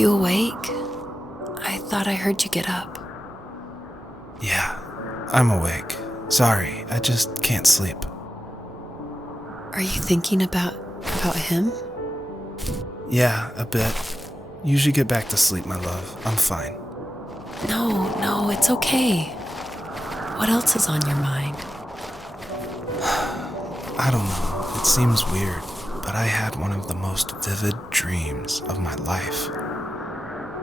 you awake? I thought I heard you get up. Yeah, I'm awake. Sorry, I just can't sleep. Are you thinking about him? Yeah, a bit. You should get back to sleep, my love. I'm fine. No, it's okay. What else is on your mind? I don't know. It seems weird, but I had one of the most vivid dreams of my life.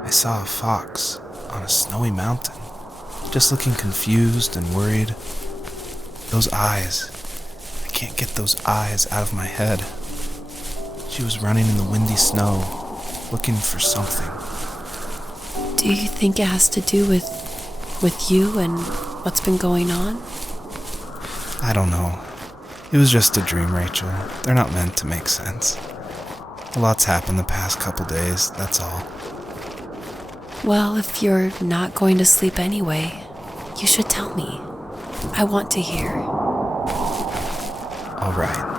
I saw a fox on a snowy mountain, just looking confused and worried. Those eyes. I can't get those eyes out of my head. She was running in the windy snow, looking for something. Do you think it has to do with you and what's been going on? I don't know. It was just a dream, Rachel. They're not meant to make sense. A lot's happened the past couple days, that's all. Well, if you're not going to sleep anyway, you should tell me. I want to hear. All right.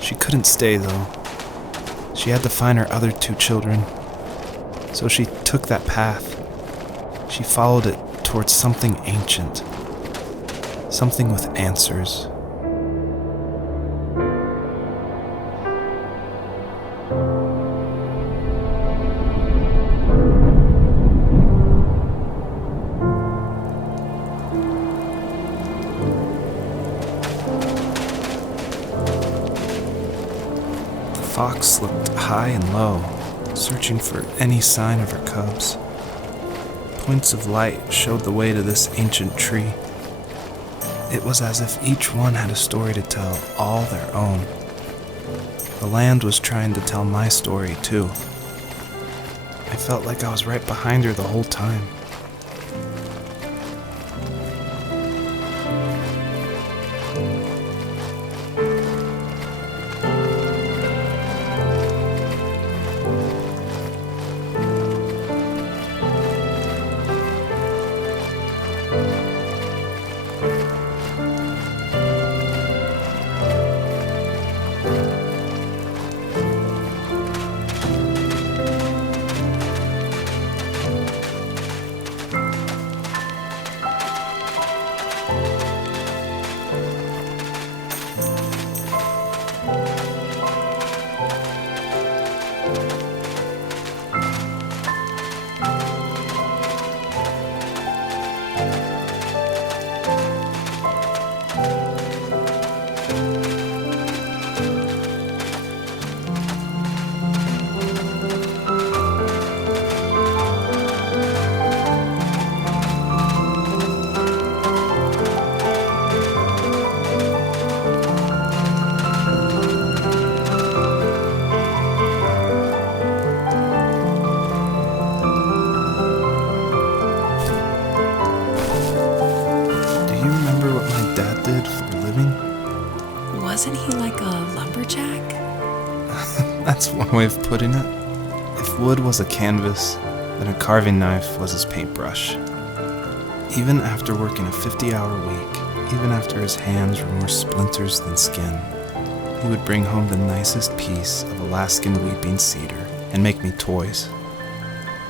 She couldn't stay, though. She had to find her other 2 children. So she took that path. She followed it towards something ancient. Something with answers. The fox looked high and low, searching for any sign of her cubs. Points of light showed the way to this ancient tree. It was as if each one had a story to tell, all their own. The land was trying to tell my story, too. I felt like I was right behind her the whole time. Wasn't he like a lumberjack? That's one way of putting it. If wood was a canvas, then a carving knife was his paintbrush. Even after working a 50-hour week, even after his hands were more splinters than skin, he would bring home the nicest piece of Alaskan weeping cedar and make me toys.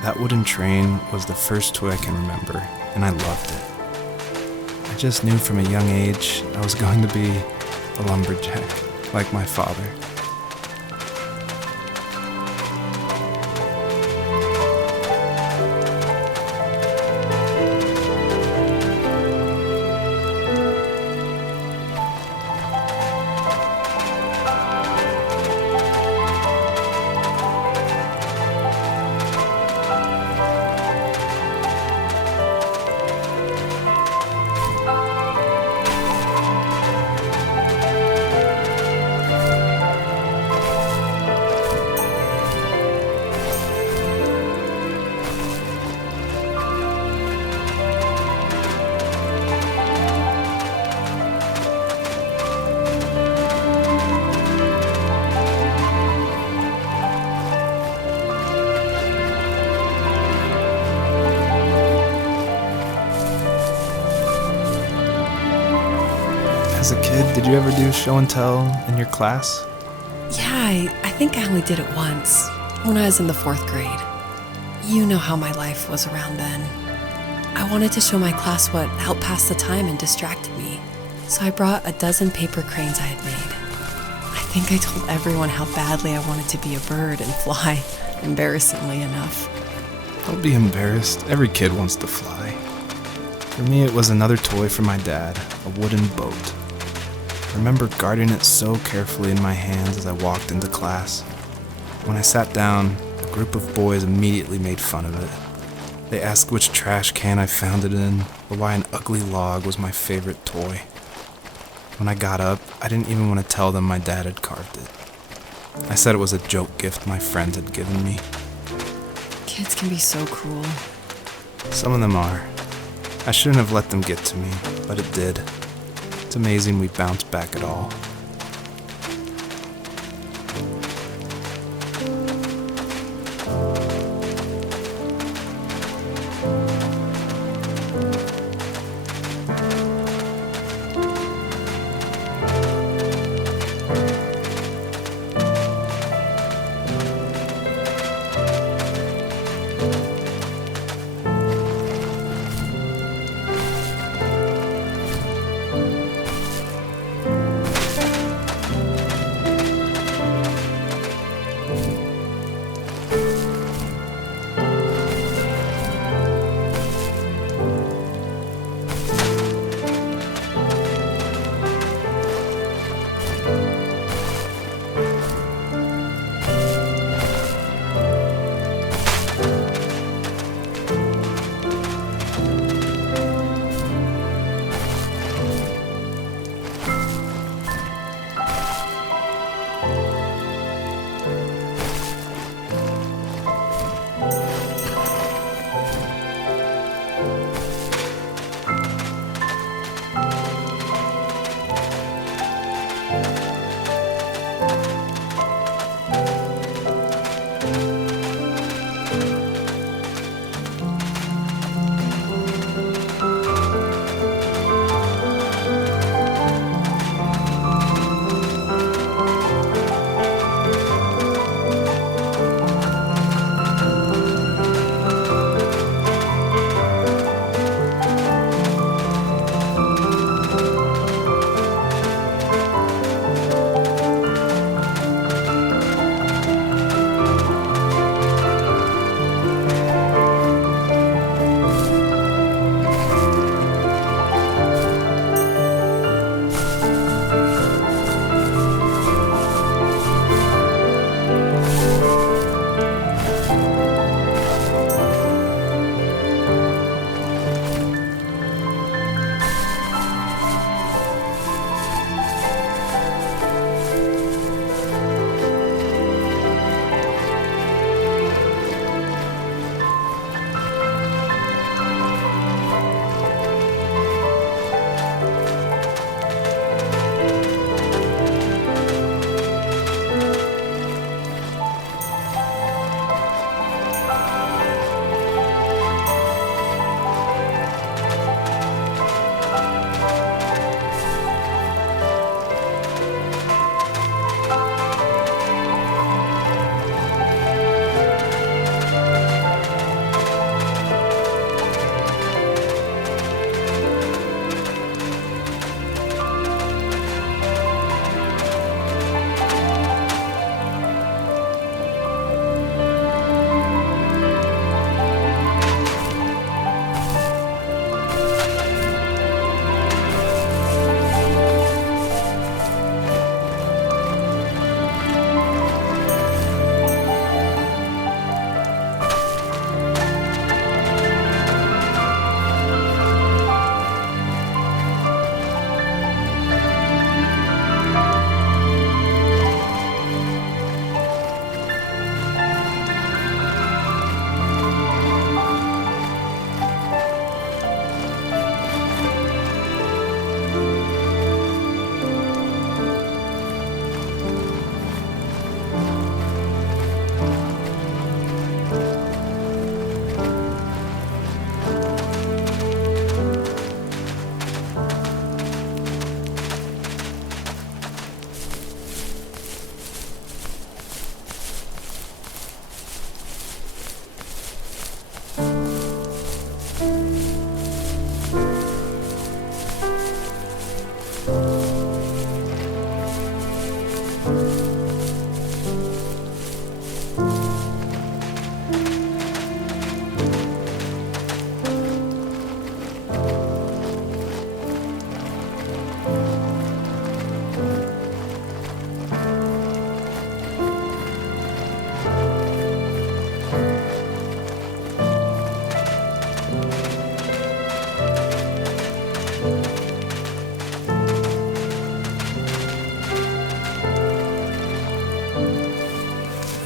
That wooden train was the first toy I can remember, and I loved it. I just knew from a young age I was going to be a lumberjack, like my father. kid, did you ever do show and tell in your class? Yeah, I think I only did it once, when I was in the 4th grade. You know how my life was around then. I wanted to show my class what helped pass the time and distracted me, so I brought a dozen paper cranes I had made. I think I told everyone how badly I wanted to be a bird and fly, embarrassingly enough. Don't be embarrassed, every kid wants to fly. For me, it was another toy from my dad, a wooden boat. I remember guarding it so carefully in my hands as I walked into class. When I sat down, a group of boys immediately made fun of it. They asked which trash can I found it in, or why an ugly log was my favorite toy. When I got up, I didn't even want to tell them my dad had carved it. I said it was a joke gift my friend had given me. Kids can be so cruel. Some of them are. I shouldn't have let them get to me, but it did. It's amazing we bounced back at all.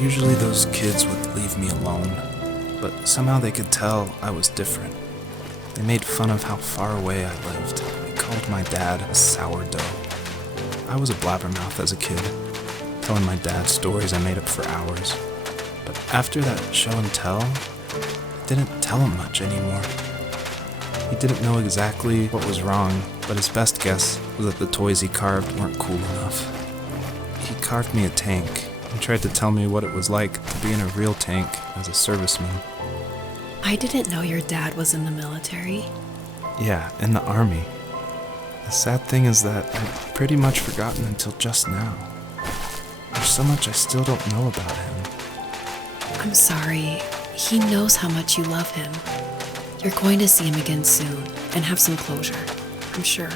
Usually those kids would leave me alone, but somehow they could tell I was different. They made fun of how far away I lived. They called my dad a sourdough. I was a blabbermouth as a kid, telling my dad stories I made up for hours. But after that show and tell, I didn't tell him much anymore. He didn't know exactly what was wrong, but his best guess was that the toys he carved weren't cool enough. He carved me a tank and tried to tell me what it was like to be in a real tank as a serviceman. I didn't know your dad was in the military. Yeah, in the army. The sad thing is that I'd pretty much forgotten until just now. There's so much I still don't know about him. I'm sorry. He knows how much you love him. You're going to see him again soon and have some closure, I'm sure.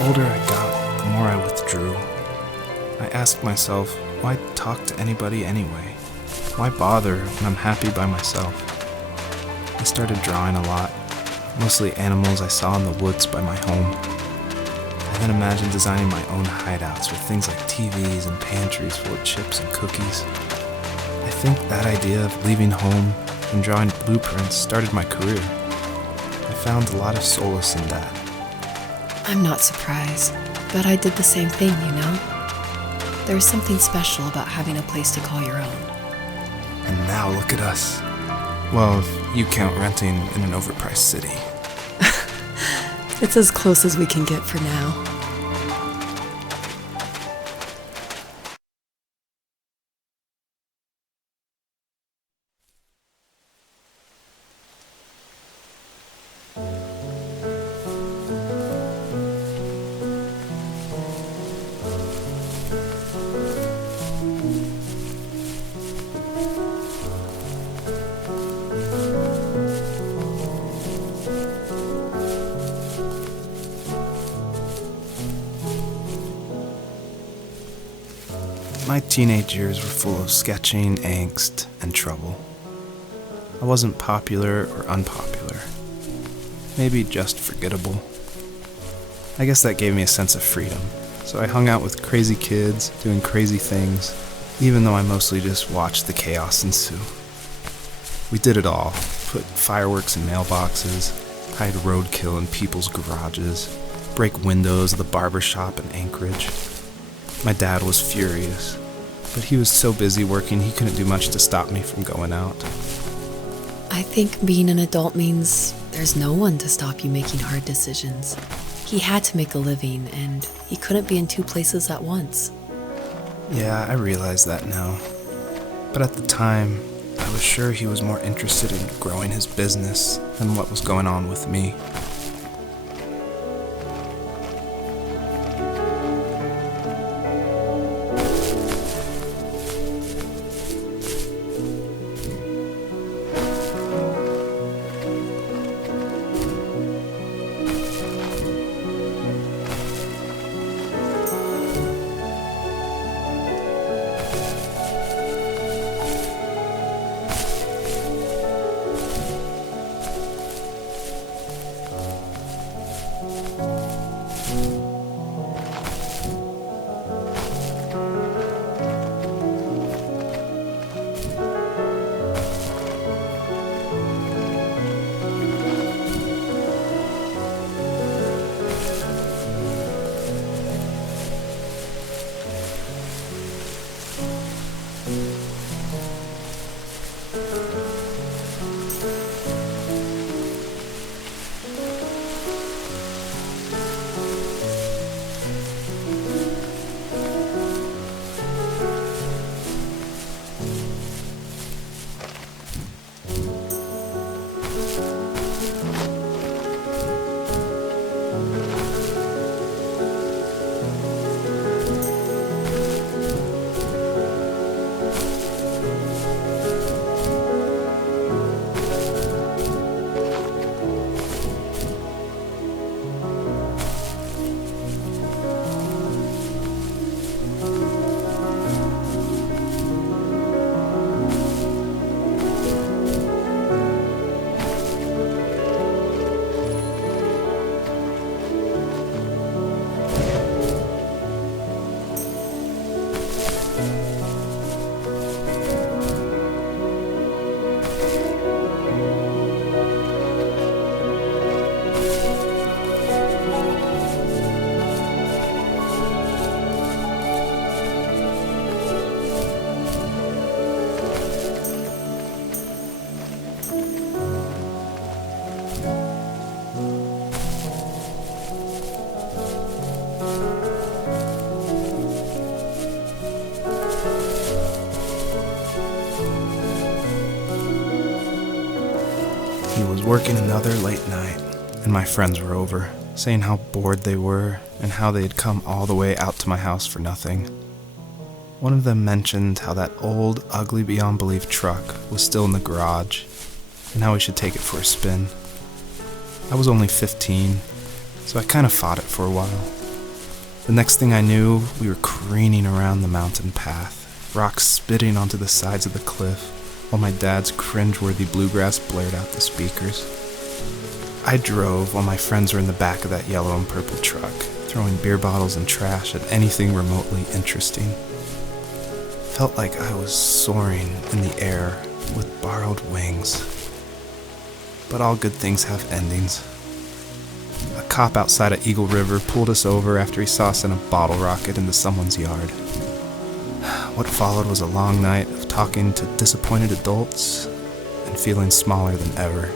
The older I got, the more I withdrew. I asked myself, why talk to anybody anyway? Why bother when I'm happy by myself? I started drawing a lot, mostly animals I saw in the woods by my home. I then imagined designing my own hideouts with things like TVs and pantries full of chips and cookies. I think that idea of leaving home and drawing blueprints started my career. I found a lot of solace in that. I'm not surprised, but I did the same thing, you know? There's something special about having a place to call your own. And now look at us. Well, if you count renting in an overpriced city. It's as close as we can get for now. My teenage years were full of sketching, angst, and trouble. I wasn't popular or unpopular. Maybe just forgettable. I guess that gave me a sense of freedom, so I hung out with crazy kids, doing crazy things, even though I mostly just watched the chaos ensue. We did it all. Put fireworks in mailboxes, hide roadkill in people's garages, break windows of the barber shop in Anchorage. My dad was furious, but he was so busy working he couldn't do much to stop me from going out. I think being an adult means there's no one to stop you making hard decisions. He had to make a living, and he couldn't be in two places at once. Yeah, I realize that now. But at the time, I was sure he was more interested in growing his business than what was going on with me. He was working another late night, and my friends were over, saying how bored they were and how they had come all the way out to my house for nothing. One of them mentioned how that old, ugly beyond belief truck was still in the garage, and how we should take it for a spin. I was only 15, so I kind of fought it for a while. The next thing I knew, we were careening around the mountain path, rocks spitting onto the sides of the cliff, while my dad's cringeworthy bluegrass blared out the speakers. I drove while my friends were in the back of that yellow and purple truck, throwing beer bottles and trash at anything remotely interesting. Felt like I was soaring in the air with borrowed wings. But all good things have endings. A cop outside of Eagle River pulled us over after he saw us in a bottle rocket into someone's yard. What followed was a long night of talking to disappointed adults and feeling smaller than ever.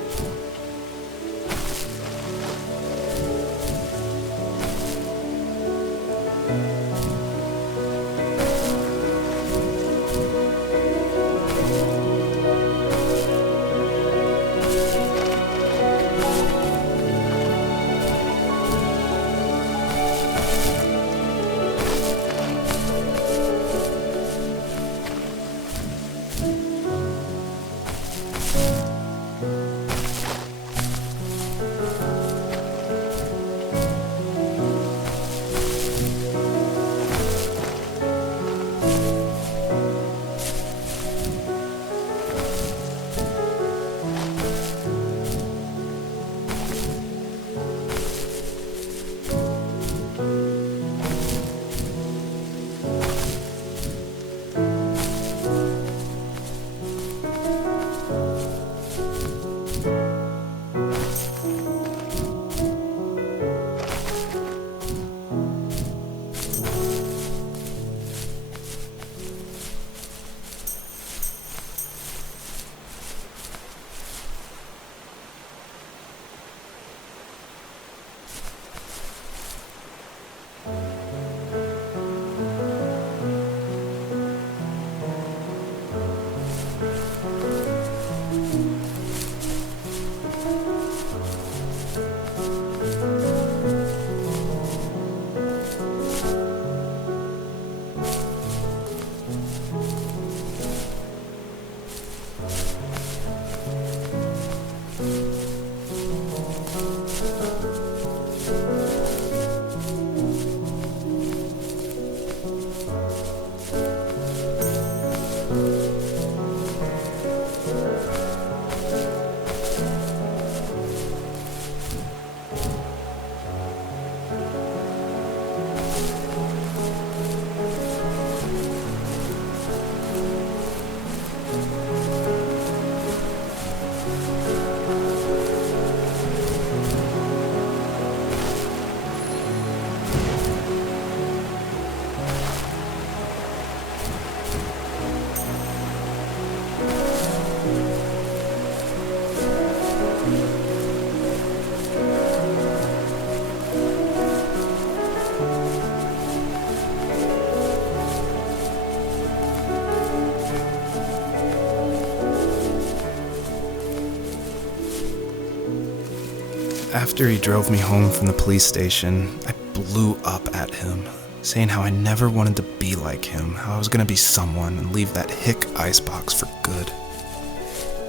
After he drove me home from the police station, I blew up at him, saying how I never wanted to be like him, how I was going to be someone and leave that hick icebox for good.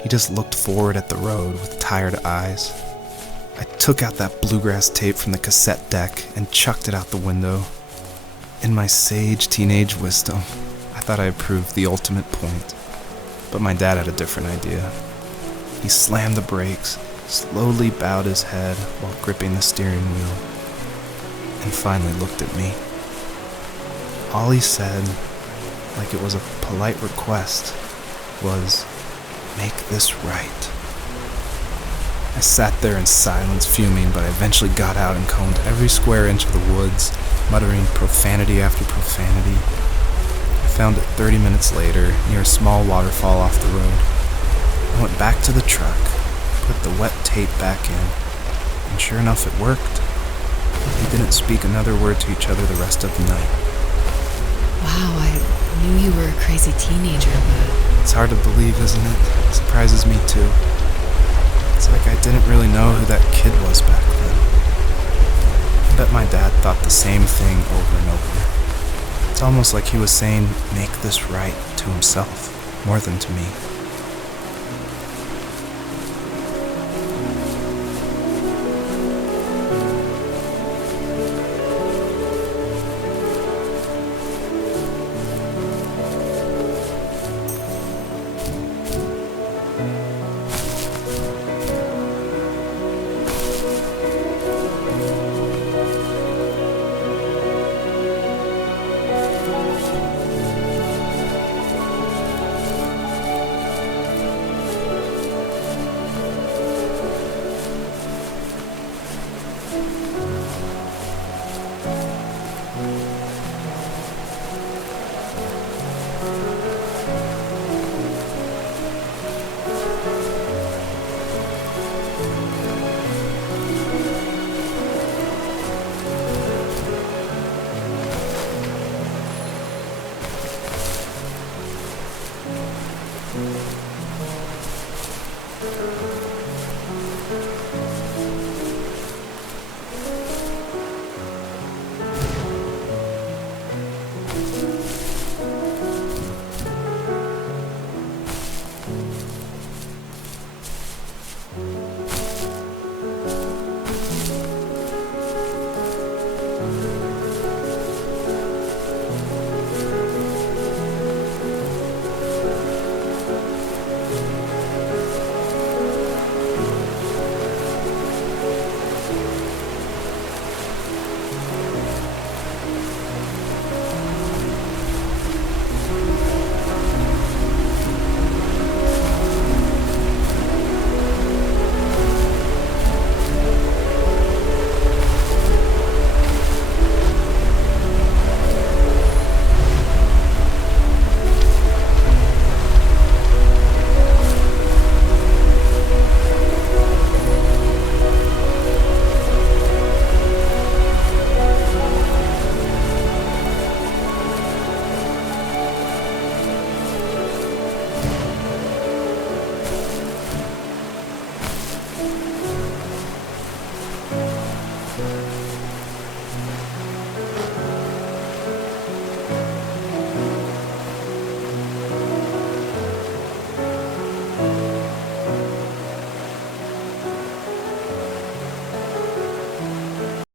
He just looked forward at the road with tired eyes. I took out that bluegrass tape from the cassette deck and chucked it out the window. In my sage teenage wisdom, I thought I had proved the ultimate point, but my dad had a different idea. He slammed the brakes, slowly bowed his head while gripping the steering wheel, and finally looked at me. All he said, like it was a polite request, was, "Make this right." I sat there in silence, fuming, but I eventually got out and combed every square inch of the woods, muttering profanity after profanity. I found it 30 minutes later, near a small waterfall off the road. I went back to the truck, put the wet tape back in, and sure enough it worked. We didn't speak another word to each other the rest of the night. Wow, I knew you were a crazy teenager, but... It's hard to believe, isn't it? It surprises me too. It's like I didn't really know who that kid was back then. I bet my dad thought the same thing over and over. It's almost like he was saying, make this right to himself, more than to me.